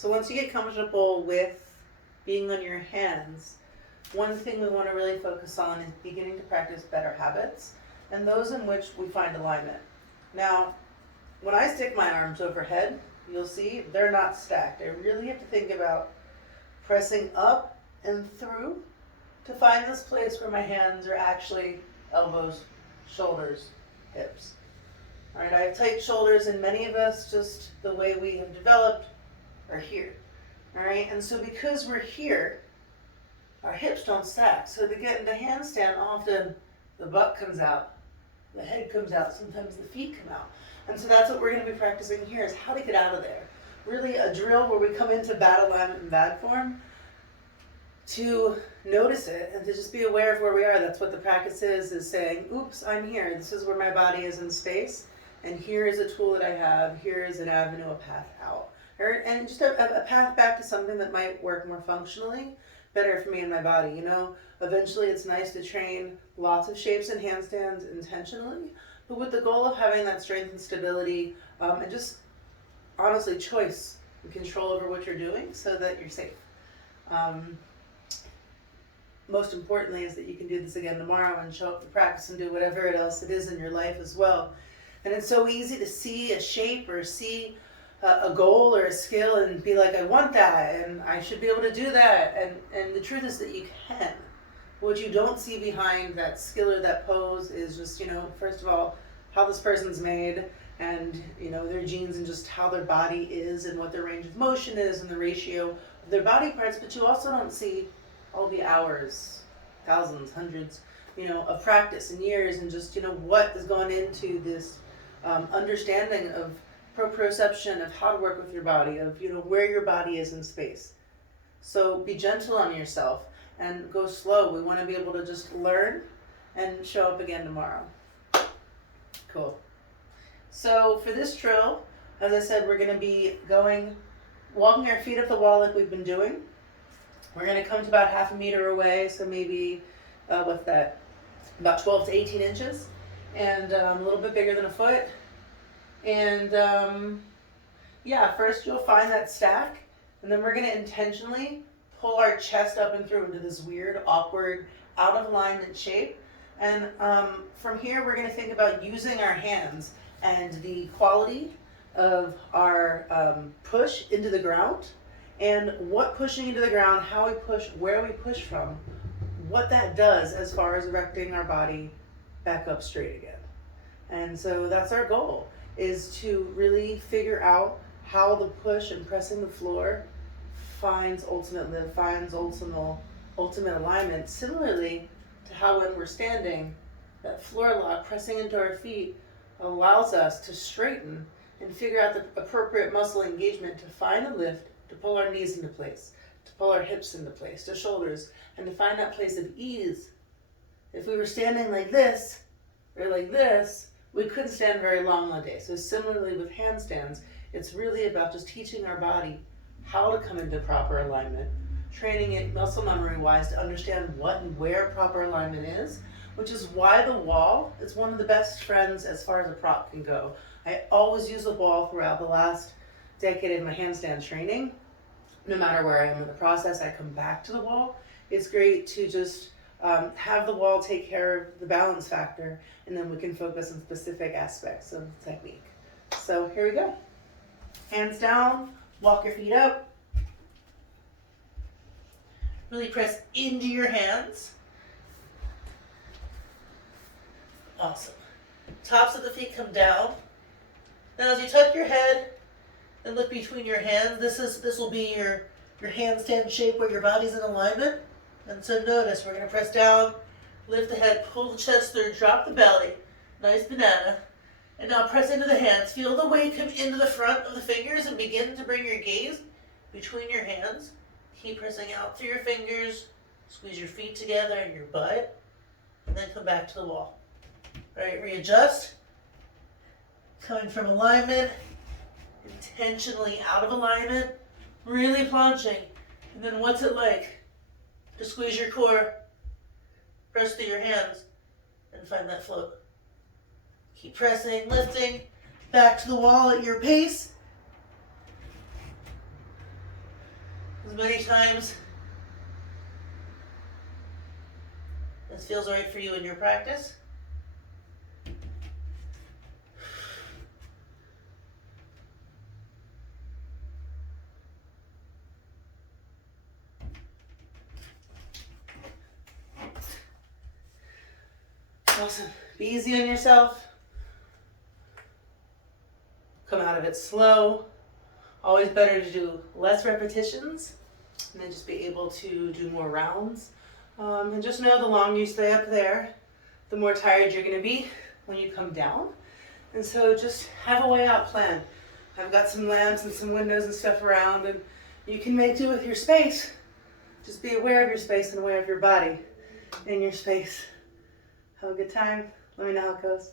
So once you get comfortable with being on your hands, one thing we want to really focus on is beginning to practice better habits and those in which we find alignment. Now, when I stick my arms overhead, you'll see they're not stacked. I really have to think about pressing up and through to find this place where my hands are actually elbows, shoulders, hips. All right, I have tight shoulders, and many of us, just the way we have developed, are here. All right, and so because we're here, our hips don't stack. So to get into handstand, often the butt comes out, the head comes out, sometimes the feet come out. And so that's what we're going to be practicing here, is how to get out of there. Really a drill where we come into bad alignment and bad form to notice it and to just be aware of where we are. That's what the practice is saying, oops, I'm here. This is where my body is in space. And here is a tool that I have. Here is an avenue, a path out. And just a path back to something that might work more functionally, better for me and my body. You know, eventually it's nice to train lots of shapes and handstands intentionally, but with the goal of having that strength and stability, and just honestly choice and control over what you're doing so that you're safe. Most importantly is that you can do this again tomorrow and show up to practice and do whatever else it is in your life as well. And it's so easy to see a shape or see a goal or a skill and be like, I want that and I should be able to do that. And the truth is that you can. What you don't see behind that skill or that pose is just, first of all, how this person's made and, their genes and just how their body is and what their range of motion is and the ratio of their body parts. But you also don't see all the hours, thousands, hundreds, of practice and years and just, what has gone into this understanding of proprioception, of how to work with your body, of, where your body is in space. So be gentle on yourself and go slow. We want to be able to just learn and show up again tomorrow. Cool. So for this drill, as I said, we're going to be walking our feet up the wall like we've been doing. We're going to come to about half a meter away, so maybe, what's that, about 12 to 18 inches, and a little bit bigger than a foot. And first you'll find that stack, and then we're going to intentionally pull our chest up and through into this weird, awkward, out of alignment shape. And from here, we're going to think about using our hands and the quality of our push into the ground, and what pushing into the ground, how we push, where we push from, what that does as far as erecting our body back up straight again. And so that's our goal, is to really figure out how the push and pressing the floor finds ultimate alignment, similarly to how when we're standing, that floor lock pressing into our feet allows us to straighten and figure out the appropriate muscle engagement to find a lift, to pull our knees into place, to pull our hips into place, to shoulders, and to find that place of ease. If we were standing like this, or like this, we couldn't stand very long one day. So similarly with handstands, it's really about just teaching our body how to come into proper alignment, training it muscle memory wise to understand what and where proper alignment is, which is why the wall is one of the best friends as far as a prop can go. I always use the wall throughout the last decade of my handstand training. No matter where I am in the process, I come back to the wall. It's great to just have the wall take care of the balance factor, and then we can focus on specific aspects of the technique. So here we go. Hands down, walk your feet up. Really press into your hands. Awesome. Tops of the feet come down. Now as you tuck your head and look between your hands, this will be your handstand shape where your body's in alignment. And so notice, we're going to press down, lift the head, pull the chest through, drop the belly. Nice banana. And now press into the hands. Feel the weight come into the front of the fingers and begin to bring your gaze between your hands. Keep pressing out through your fingers. Squeeze your feet together and your butt. And then come back to the wall. All right, readjust. Coming from alignment, intentionally out of alignment, really planching. And then what's it like to squeeze your core, press through your hands, and find that float. Keep pressing, lifting, back to the wall at your pace. as many times as feels right for you in your practice. Awesome. Be easy on yourself. Come out of it slow. Always better to do less repetitions and then just be able to do more rounds. And just know the longer you stay up there, the more tired you're going to be when you come down. And so just have a way out plan. I've got some lamps and some windows and stuff around, and you can make do with your space. Just be aware of your space and aware of your body in your space. Have a good time. Let me know how it goes.